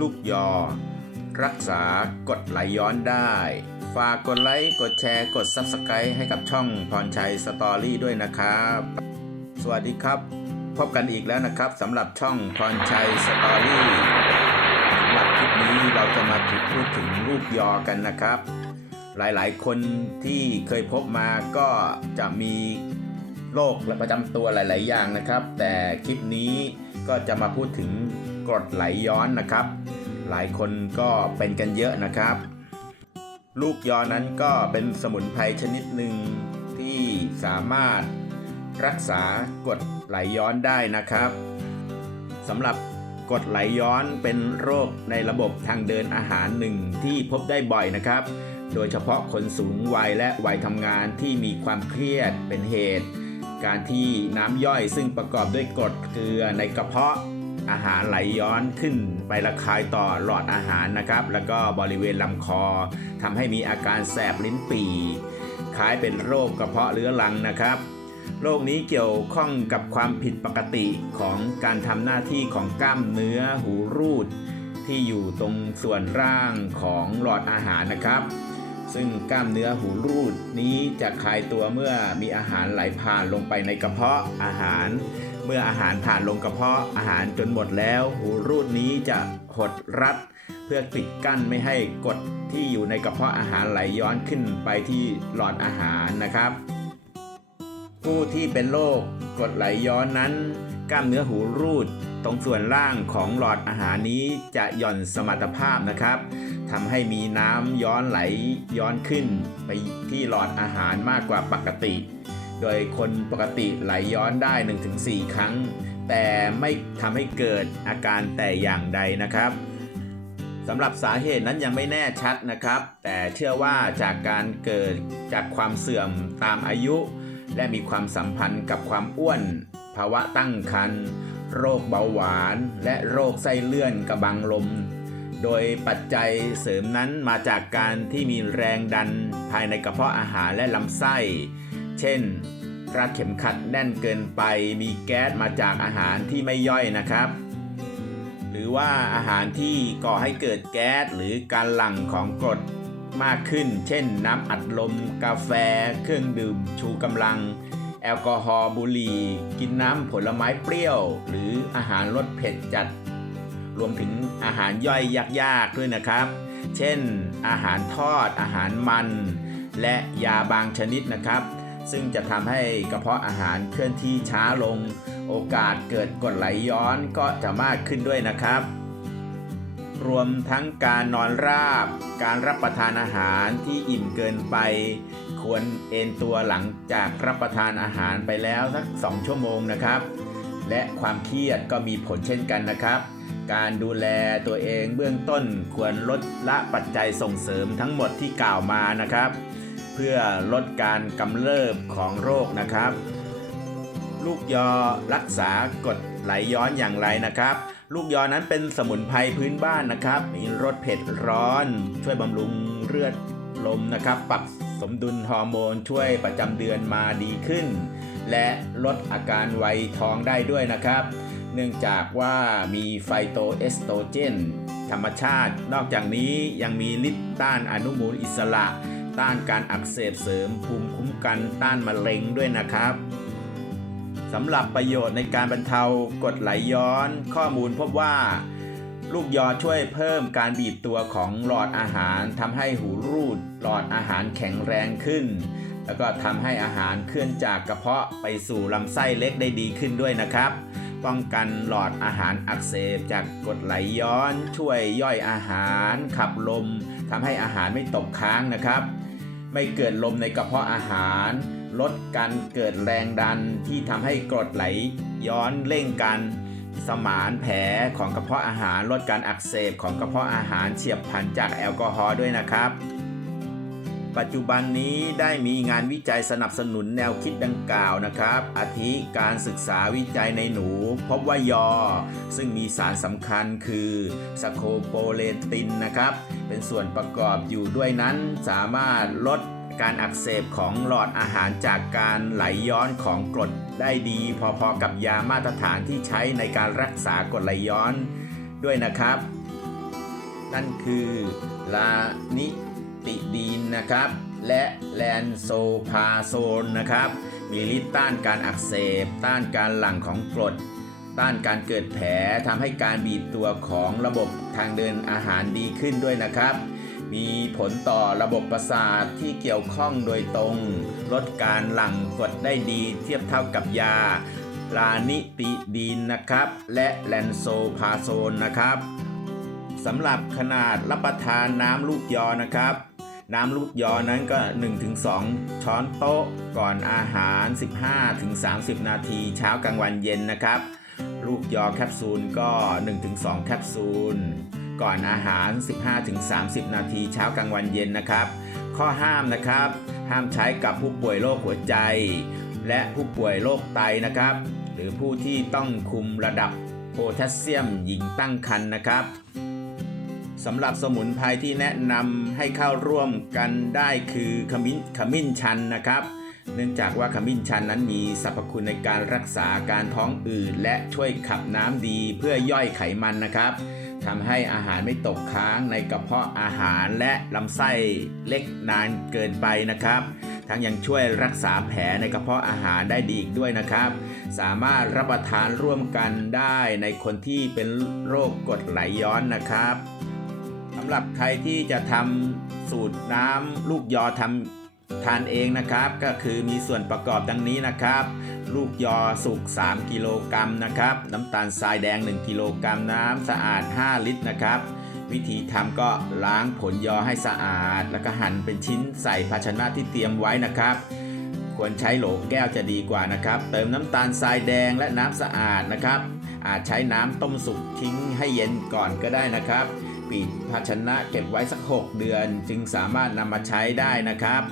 ลูกยอ รักษากดไหลย้อนได้ ฝากกดไลค์ กดแชร์ กด Subscribe ให้กับช่องพรชัยสตอรี่ด้วยนะครับ สวัสดีครับ พบกันอีกแล้วนะครับสำหรับช่องพรชัยสตอรี่สำหรับคลิปนี้เราจะมาพูดถึงลูกยอกันนะครับ หลายๆ คนที่เคยพบมาก็จะมีโรคและประจำตัวหลาย ๆ อย่างนะครับ แต่คลิปนี้ก็จะมาพูดถึง กรดไหลย้อนนะครับ หลายคนก็เป็นกันเยอะนะครับ ลูกยอนั้นก็เป็นสมุนไพรชนิดหนึ่งที่สามารถรักษากรดไหลย้อนได้นะครับสำหรับกรดไหลย้อนเป็นโรคในระบบทางเดินอาหารหนึ่งที่พบได้บ่อยนะครับ โดยเฉพาะคนสูงวัยและวัยทำงานที่มีความเครียดเป็นเหตุ การที่น้ำย่อยซึ่งประกอบด้วยกรดเกลือในกระเพาะ อาหารไหลย้อนขึ้นไประคายต่อหลอดอาหารนะครับ แล้วก็บริเวณลำคอทำให้มีอาการแสบลิ้นปี่คล้ายเป็นโรคกระเพาะเรื้อรังนะครับ โรคนี้เกี่ยวข้องกับความผิดปกติของการทำหน้าที่ของกล้ามเนื้อหูรูด ที่อยู่ตรงส่วนร่างของหลอดอาหารนะครับซึ่งกล้ามเนื้อหูรูดนี้จะคลายตัวเมื่อมีอาหารไหลผ่านลงไปในกระเพาะอาหาร เมื่ออาหารผ่านลงกระเพาะอาหารจนหมดแล้ว หูรูดนี้จะหดรัด เพื่อปิดกั้นไม่ให้กรดที่อยู่ในกระเพาะอาหารไหลย้อนขึ้นไปที่หลอดอาหารนะครับ ผู้ที่เป็นโรคกรดไหลย้อนนั้น กล้ามเนื้อหูรูดตรงส่วนล่างของหลอดอาหารนี้จะหย่อนสมรรถภาพนะครับทำให้มีน้ำย้อนไหลย้อนขึ้นไปที่หลอดอาหารมากกว่าปกติ โดยคนปกติไหลย้อนได้ 1-4 ครั้ง แต่ไม่ทำให้เกิดอาการแต่อย่างใดนะครับสำหรับสาเหตุนั้นยังไม่แน่ชัดนะครับ แต่เชื่อว่าจากการเกิดจากความเสื่อมตามอายุ และมีความสัมพันธ์กับความอ้วน ภาวะตั้งครรภ์โรคเบาหวาน และโรคไส้เลื่อนกระบังลม โดยปัจจัยเสริมนั้นมาจากการที่มีแรงดันภายในกระเพาะอาหารและลำไส้ เช่น รัดเข็มขัดแน่นเกินไปมีแก๊สมาจากอาหารที่ไม่ย่อยนะครับ หรือว่าอาหารที่ก่อให้เกิดแก๊สหรือการหลั่งของกรดมากขึ้น เช่นน้ำอัดลม กาแฟ เครื่องดื่ม ชูกำลัง แอลกอฮอล์บุหรี่ กินน้ำผลไม้เปรี้ยว หรืออาหารรสเผ็ดจัด รวมถึงอาหารย่อยยากๆด้วยนะครับ เช่น อาหารทอดอาหารมัน และยาบางชนิดนะครับ ซึ่งจะทำให้กระเพาะอาหารเคลื่อนที่ช้าลง โอกาสเกิดกรดไหลย้อนก็จะมากขึ้นด้วยนะครับ รวมทั้งการนอนราบ การรับประทานอาหารที่อิ่มเกินไป ควรเอนตัวหลังจากรับประทานอาหารไปแล้วสัก 2 ชั่วโมงนะครับ และความเครียดก็มีผลเช่นกันนะครับการดูแลตัวเองเบื้องต้นควรลดละปัจจัยส่งเสริมทั้งหมดที่กล่าวมานะครับ เพื่อลดการกำเริบของโรคนะครับ ลูกยอรักษากรดไหลย้อนอย่างไรนะครับ ลูกยอนั้นเป็นสมุนไพรพื้นบ้านนะครับ มีรสเผ็ดร้อน ช่วยบำรุงเลือดลมนะครับ ปรับสมดุลฮอร์โมนช่วยประจำเดือนมาดีขึ้น และลดอาการไวยทองได้ด้วยนะครับ เนื่องจากว่ามีไฟโตเอสโตรเจน ธรรมชาติ นอกจากนี้ยังมีฤทธิ์ต้านอนุมูลอิสระ ต้านการอักเสบเสริมภูมิคุ้มกันต้านมะเร็งด้วยนะครับสำหรับประโยชน์ในการบรรเทากดไหลย้อน ข้อมูลพบว่า ลูกยอช่วยเพิ่มการบีบตัวของหลอดอาหารทำให้หูรูด หลอดอาหารแข็งแรงขึ้น แล้วก็ทำให้อาหารเคลื่อนจากกระเพาะไปสู่ลำไส้เล็กได้ดีขึ้นด้วยนะครับป้องกันหลอดอาหารอักเสบจากกรดไหลย้อน ช่วยย่อยอาหาร ขับลมทำให้อาหารไม่ตกค้างนะครับ ไม่เกิดลมในกระเพาะอาหาร ลดการเกิดแรงดันที่ทำให้กรดไหลย้อนเร่งการสมานแผลของกระเพาะอาหาร ลดการอักเสบของกระเพาะอาหารเฉียบพลันจากแอลกอฮอล์ด้วยนะครับ ปัจจุบันนี้ได้มีงานวิจัยสนับสนุนแนวคิดดังกล่าวนะครับ อาทิการศึกษาวิจัยในหนู พบว่ายอ ซึ่งมีสารสำคัญคือสโคโปเลตินนะครับ เป็นส่วนประกอบอยู่ด้วยนั้นสามารถลดการอักเสบของหลอดอาหารจากการไหลย้อนของกรดได้ดี พอๆกับยามาตรฐานที่ใช้ในการรักษากรดไหลย้อนด้วยนะครับ นั่นคือลานิ ติดีนนะครับ และแลนโซพาโซนนะครับ มีฤทธิ์ต้านการอักเสบ ต้านการหลั่งของกรด ต้านการเกิดแผลทำให้การบีบตัวของระบบทางเดินอาหารดีขึ้นด้วยนะครับ มีผลต่อระบบประสาทที่เกี่ยวข้องโดยตรง ลดการหลั่งกรดได้ดีเทียบเท่ากับยาลานิติดีนนะครับ และแลนโซพาโซนนะครับสำหรับขนาดรับประทานน้ำลูกยอนะครับ น้ำลูกยอนั้นก็ 1-2 ช้อนโต๊ะก่อนอาหาร 15-30 นาที เช้ากลางวันเย็นนะครับ ลูกยอแคปซูลก็ 1-2 แคปซูล ก่อนอาหาร 15-30 นาทีเช้ากลางวันเย็นนะครับ ข้อห้ามนะครับ ห้ามใช้กับผู้ป่วยโรคหัวใจ และผู้ป่วยโรคไตนะครับ หรือผู้ที่ต้องคุมระดับโพแทสเซียมหญิงตั้งครรภ์นะครับ สำหรับสมุนไพรที่แนะนำให้เข้าร่วมกันได้คือขมิ้นขมิ้นชันนะครับ เนื่องจากว่าขมิ้นชันนั้นมีสรรพคุณในการรักษาการท้องอืดและช่วยขับน้ำดีเพื่อย่อยไขมันนะครับทำให้อาหารไม่ตกค้างในกระเพาะอาหารและลำไส้เล็กนานเกินไปนะครับ ทั้งยังช่วยรักษาแผลในกระเพาะอาหารได้ดีอีกด้วยนะครับ สามารถรับประทานร่วมกันได้ในคนที่เป็นโรคกรดไหลย้อนนะครับำหรับใครที่จะทำสูตรน้ำลูกยอทำทานเองนะครับ ก็คือมีส่วนประกอบดังนี้นะครับ ลูกยอสุก 3 กิโลกรัมนะครับ น้ำตาลทรายแดง 1 กิโลกรัมน้ำสะอาด 5 ลิตรนะครับ วิธีทำก็ล้างผลยอให้สะอาด แล้วก็หั่นเป็นชิ้นใส่ภาชนะที่เตรียมไว้นะครับควรใช้โหลแก้วจะดีกว่านะครับ เติมน้ำตาลทรายแดงและน้ำสะอาดนะครับ อาจใช้น้ำต้มสุกทิ้งให้เย็นก่อนก็ได้นะครับ ปิดภาชนะเก็บไว้สัก 6 เดือน จึงสามารถนำมาใช้ได้นะครับ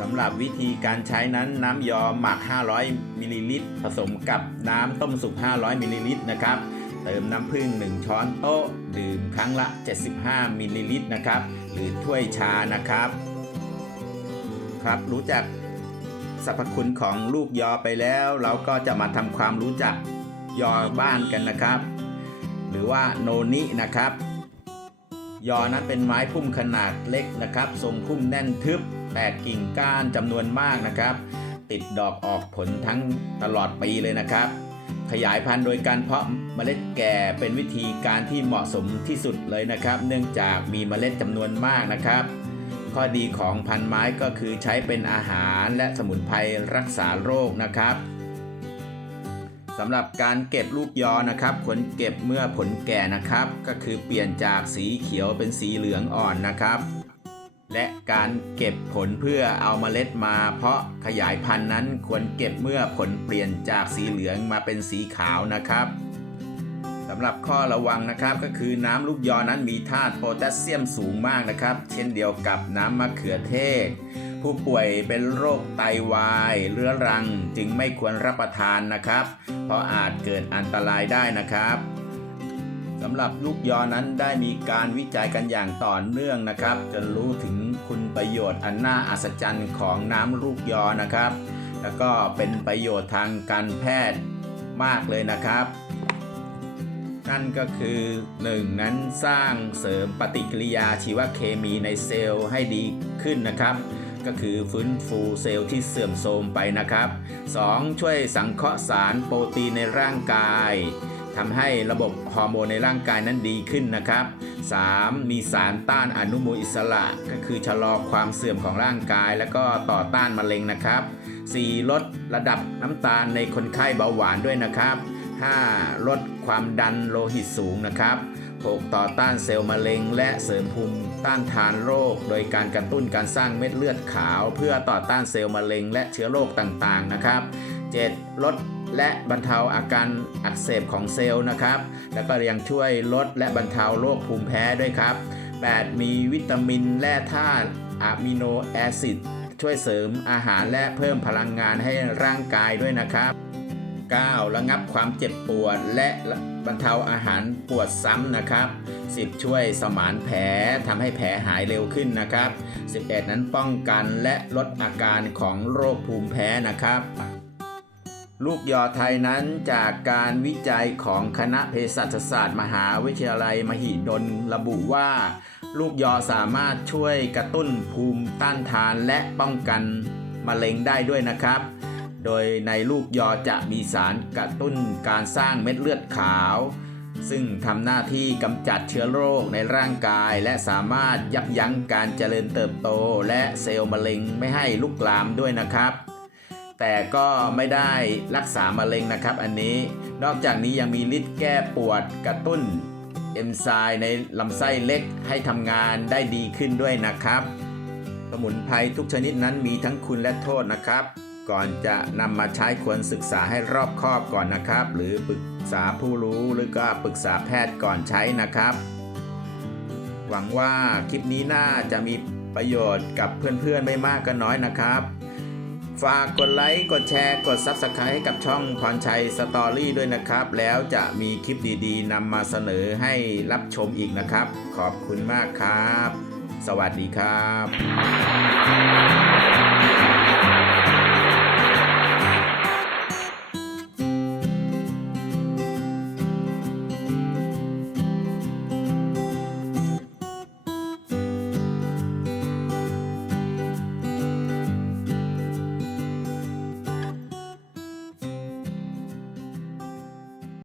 สำหรับวิธีการใช้นั้นน้ำยอหมัก 500มิลลิลิตรผสมกับน้ำต้มสุก 500มิลลิลิตรนะครับ เติมน้ำผึ้ง1 ช้อนโต๊ะ ดื่มครั้งละ 75มิลลิลิตรนะครับ หรือถ้วยชานะครับ ครับรู้จักสรรพคุณของลูกยอไปแล้ว เราก็จะมาทำความรู้จักยอบ้านกันนะครับ รือว่าโนนินะครับ ยอนั้นเป็นไม้พุ่มขนาดเล็กนะครับ ทรงพุ่มแน่นทึบ แตกกิ่งก้านจำนวนมากนะครับ ติดดอกออกผลทั้งตลอดปีเลยนะครับ ขยายพันธุ์โดยการเพาะเมล็ดแก่เป็นวิธีการที่เหมาะสมที่สุดเลยนะครับ เนื่องจากมีเมล็ดจำนวนมากนะครับ ข้อดีของพันธุ์ไม้ก็คือใช้เป็นอาหารและสมุนไพรรักษาโรคนะครับ สำหรับการเก็บลูกยอนะครับควรเก็บเมื่อผลแก่นะครับ ก็คือเปลี่ยนจากสีเขียวเป็นสีเหลืองอ่อนนะครับ และการเก็บผลเพื่อเอาเมล็ดมา เพาะขยายพันธุ์นั้นควรเก็บเมื่อผลเปลี่ยนจากสีเหลืองมาเป็นสีขาวนะครับสำหรับข้อระวังนะครับก็คือน้ำลูกยอนั้นมีธาตุโพแทสเซียมสูงมากนะครับ เช่นเดียวกับน้ำมะเขือเทศ ผู้ป่วยเป็นโรคไตวายเรื้อรังจึงไม่ควรรับประทานนะครับ เพราะอาจเกิดอันตรายได้นะครับสำหรับลูกยอนั้นได้มีการวิจัยกันอย่างต่อเนื่องนะครับ จนรู้ถึงคุณประโยชน์อันน่าอัศจรรย์ของน้ำลูกยอนะครับ แล้วก็เป็นประโยชน์ทางการแพทย์มากเลยนะครับ นั่นก็คือ 1. นั้นสร้างเสริมปฏิกิริยาชีวเคมีในเซลล์ให้ดีขึ้นนะครับ ก็คือฟื้นฟูเซลล์ที่เสื่อมโทรมไปนะครับ 2. ช่วยสังเคราะห์สารโปรตีนในร่างกายทำให้ระบบฮอร์โมนในร่างกายนั้นดีขึ้นนะครับ 3. มีสารต้านอนุมูลอิสระ ก็คือชะลอความเสื่อมของร่างกาย และก็ต่อต้านมะเร็งนะครับ 4. ลดระดับน้ำตาลในคนไข้เบาหวานด้วยนะครับ 5. ลดความดันโลหิตสูงนะครับ 6. ต่อต้านเซลล์มะเร็ง และเสริมภูมิต้านทานโรค โดยการกระตุ้นการสร้างเม็ดเลือดขาว เพื่อต่อต้านเซลล์มะเร็ง และเชื้อโรคต่างๆนะครับ 7. ลดและบรรเทาอาการอักเสบของเซลล์นะครับ แล้วก็ยังช่วยลดและบรรเทาโรคภูมิแพ้ด้วยครับ 8. มีวิตามินแร่ธาตุอะมิโนแอซิดช่วยเสริมอาหารและเพิ่มพลังงานให้ร่างกายด้วยนะครับ 9. ระงับความเจ็บปวด และบรรเทาอาหารปวดซ้ำนะครับ 10. ช่วยสมานแผลทำให้แผลหายเร็วขึ้นนะครับ 11. นั้นป้องกันและลดอาการของโรคภูมิแพ้นะครับ ลูกยอไทยนั้นจากการวิจัยของคณะเภสัชศาสตร์ มหาวิทยาลัยมหิดลระบุว่าลูกยอสามารถช่วยกระตุ้นภูมิต้านทานและป้องกันมะเร็งได้ด้วยนะครับ โดยในลูกยอจะมีสารกระตุ้นการสร้างเม็ดเลือดขาว ซึ่งทำหน้าที่กำจัดเชื้อโรคในร่างกาย และสามารถยับยั้งการเจริญเติบโต และเซลล์มะเร็งไม่ให้ลุกลามด้วยนะครับ แต่ก็ไม่ได้รักษามะเร็งนะครับ อันนี้นอกจากนี้ยังมีฤทธิ์แก้ปวดกระตุ้นเอนไซม์ในลำไส้เล็กให้ทำงานได้ดีขึ้นด้วยนะครับ สมุนไพรทุกชนิดนั้นมีทั้งคุณและโทษนะครับ ก่อนจะนำมาใช้ควรศึกษาให้รอบคอบก่อนนะครับ หรือปรึกษาผู้รู้หรือก็ปรึกษาแพทย์ก่อนใช้นะครับ หวังว่าคลิปนี้น่าจะมีประโยชน์กับเพื่อนๆไม่มากก็น้อยนะครับ ฝากกดไลค์ กดแชร์ กด Subscribe ให้กับช่องพรชัยสตอรี่ด้วยนะครับ แล้วจะมีคลิปดีๆนำมาเสนอให้รับชมอีกนะครับ ขอบคุณมากครับ สวัสดีครับ